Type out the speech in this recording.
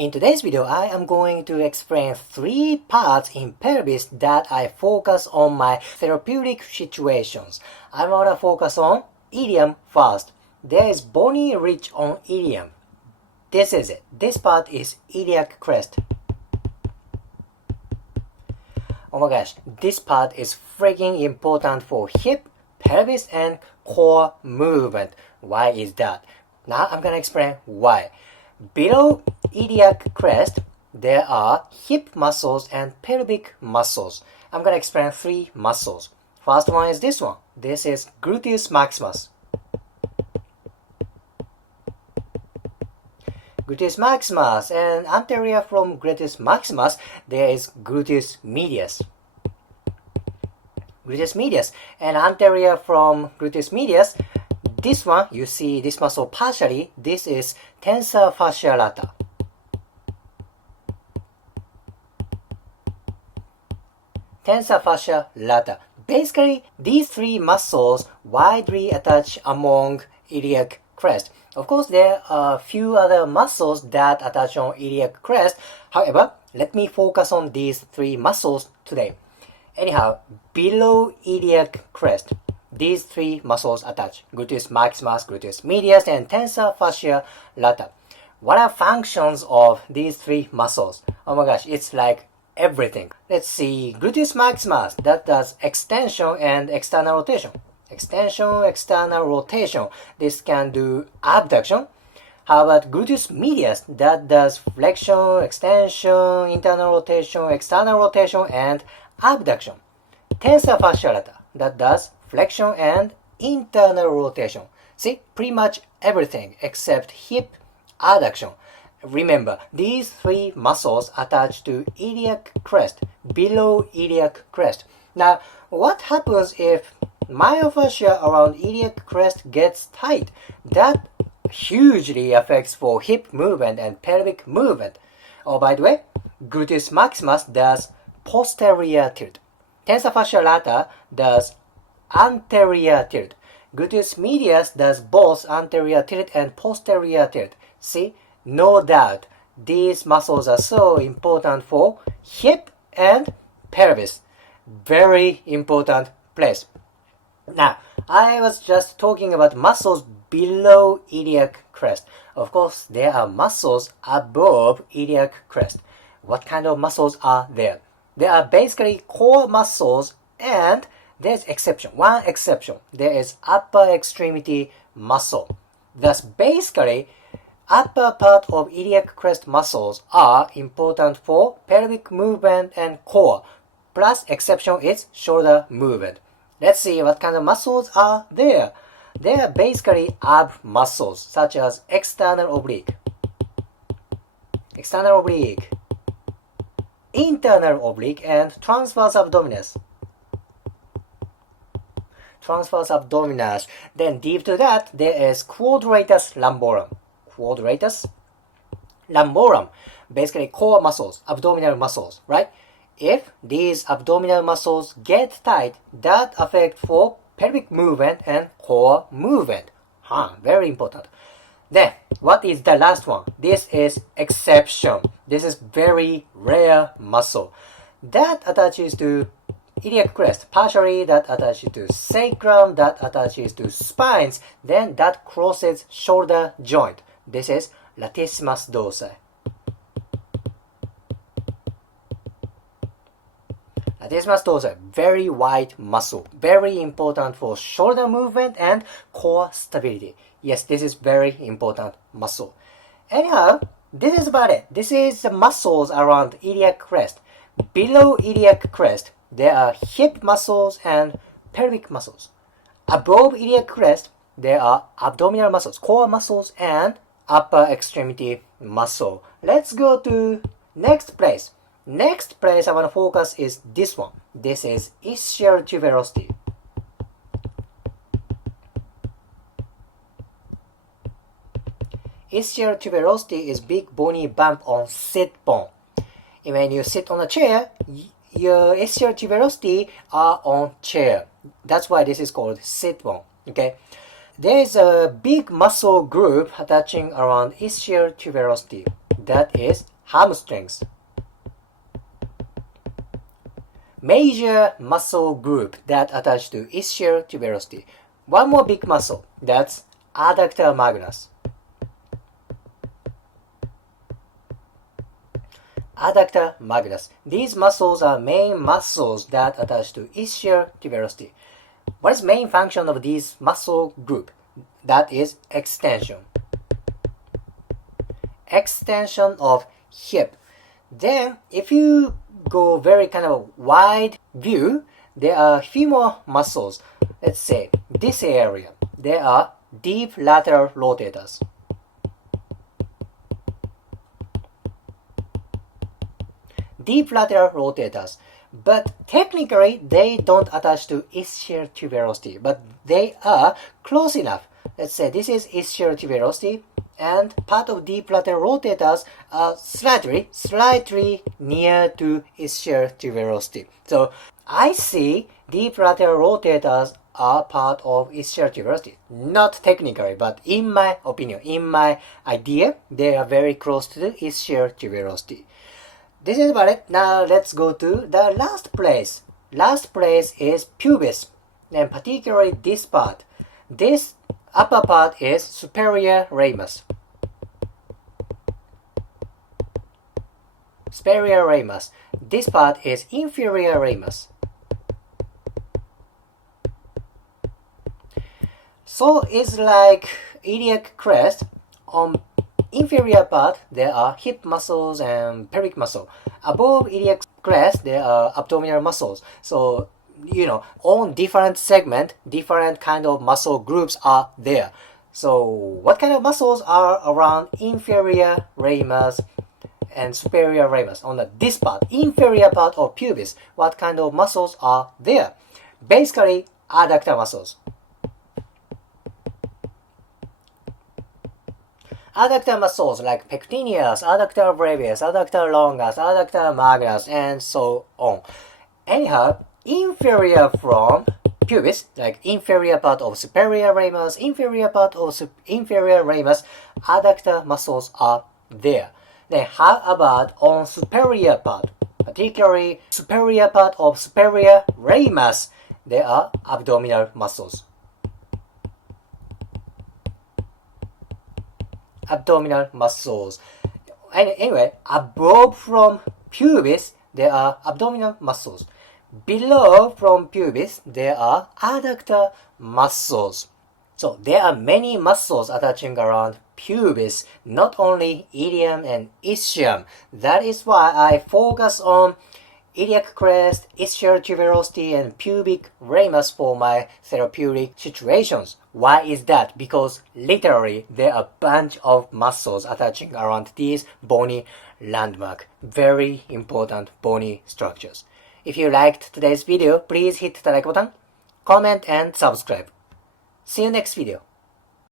In today's video, I am going to explain 3 parts in pelvis that I focus on my therapeutic situations. I want to focus on ilium first. There is bony ridge on ilium. This is it. This part is iliac crest. Oh my gosh, this part is freaking important for hip, pelvis, and core movement. Why is that? Now I'm gonna explain why. Below iliac crest, there are hip muscles and pelvic muscles. I'm gonna explain 3 muscles. First one is this one. This is gluteus maximus. Gluteus maximus, and anterior from gluteus maximus, there is gluteus medius. Gluteus medius, and anterior from gluteus medius, this one, you see this muscle partially, this is tensor fascia lata. Tensor fascia lata. Basically, these 3 muscles widely attach among iliac crest. Of course, there are a few other muscles that attach on iliac crest. However, let me focus on these 3 muscles today. Anyhow, below iliac crest, these 3 muscles attach: gluteus maximus, gluteus medius, and tensor fascia lata. What are functions of these 3 muscles? Oh my gosh, it's like everything. Let's see. Gluteus maximus, that does extension and external rotation. Extension, external rotation. This can do abduction. How about gluteus medius? That does flexion, extension, internal rotation, external rotation, and abduction. Tensor fascia lata, that does flexion and internal rotation. See, pretty much everything except hip adduction. Remember, these 3 muscles attach to iliac crest, below iliac crest. Now, what happens if myofascia around iliac crest gets tight? That hugely affects for hip movement and pelvic movement. Oh, by the way, gluteus maximus does posterior tilt. Tensor fascia lata does anterior tilt. Gluteus medius does both anterior tilt and posterior tilt. See, no doubt, these muscles are so important for hip and pelvis. Very important place. Now, I was just talking about muscles below iliac crest. Of course, there are muscles above iliac crest. What kind of muscles are there? There are basically core muscles, and there's exception. One exception. There is upper extremity muscle. Thus, basically, upper part of iliac crest muscles are important for pelvic movement and core. Plus, exception is shoulder movement. Let's see what kind of muscles are there. They are basically ab muscles, such as external oblique, internal oblique, and transverse abdominis. Then deep to that, there is quadratus lumborum. Basically core muscles, abdominal muscles, right? If these abdominal muscles get tight, that affects for pelvic movement and core movement. Very important. Then, what is the last one? This is exception. This is very rare muscle. That attaches to iliac crest, partially that attaches to sacrum, that attaches to spines, then that crosses shoulder joint. This is latissimus dorsi. Latissimus dorsi, very wide muscle, very important for shoulder movement and core stability. Yes, this is very important muscle. Anyhow, this is about it. This is the muscles around iliac crest. Below iliac crest, there are hip muscles and pelvic muscles. Above iliac crest, there are abdominal muscles, core muscles, and upper extremity muscle. Let's go to next place. Next place I want to focus is this one. This is ischial tuberosity. Ischial tuberosity is big bony bump on sit bone. When you sit on a chair, your ischial tuberosity are on chair. That's why this is called sit bone. Okay. There is a big muscle group attaching around ischial tuberosity. That is hamstrings. Major muscle group that attach to ischial tuberosity. One more big muscle, that's adductor magnus. Adductor magnus. These muscles are main muscles that attach to ischial tuberosity. What is main function of these muscle group? That is extension. Extension of hip. Then, if you go very kind of wide view, there are few more muscles. Let's say this area. There are deep lateral rotators. Deep lateral rotators. But technically, they don't attach to ischial tuberosity, but they are close enough. Let's say this is ischial tuberosity, and part of deep lateral rotators are slightly near to ischial tuberosity. So I see deep lateral rotators are part of ischial tuberosity. Not technically, but in my opinion, in my idea, they are very close to the ischial tuberosity. This is about it. Now let's go to the last place. Last place is pubis, and particularly this part. This upper part is superior ramus. Superior ramus. This part is inferior ramus. So it's like iliac crest. On inferior part, there are hip muscles and pelvic muscle. Above iliac crest, there are abdominal muscles. So, on different segment, different kind of muscle groups are there. So, what kind of muscles are around inferior ramus and superior ramus? On this part, inferior part of pubis, what kind of muscles are there? Basically, adductor muscles. Adductor muscles like pectineus, adductor brevis, adductor longus, adductor magnus, and so on. Anyhow, inferior from pubis, like inferior part of superior ramus, inferior part of inferior ramus, adductor muscles are there. Then how about on superior part, particularly superior part of superior ramus, there are abdominal muscles. Abdominal muscles. And anyway, above from pubis, there are abdominal muscles. Below from pubis, there are adductor muscles. So there are many muscles attaching around pubis, not only ilium and ischium. That is why I focus on iliac crest, ischial tuberosity, and pubic ramus for my therapeutic situations. Why is that? Because literally there are a bunch of muscles attaching around these bony landmark. Very important bony structures. If you liked today's video, please hit the like button, comment, and subscribe. See you next video.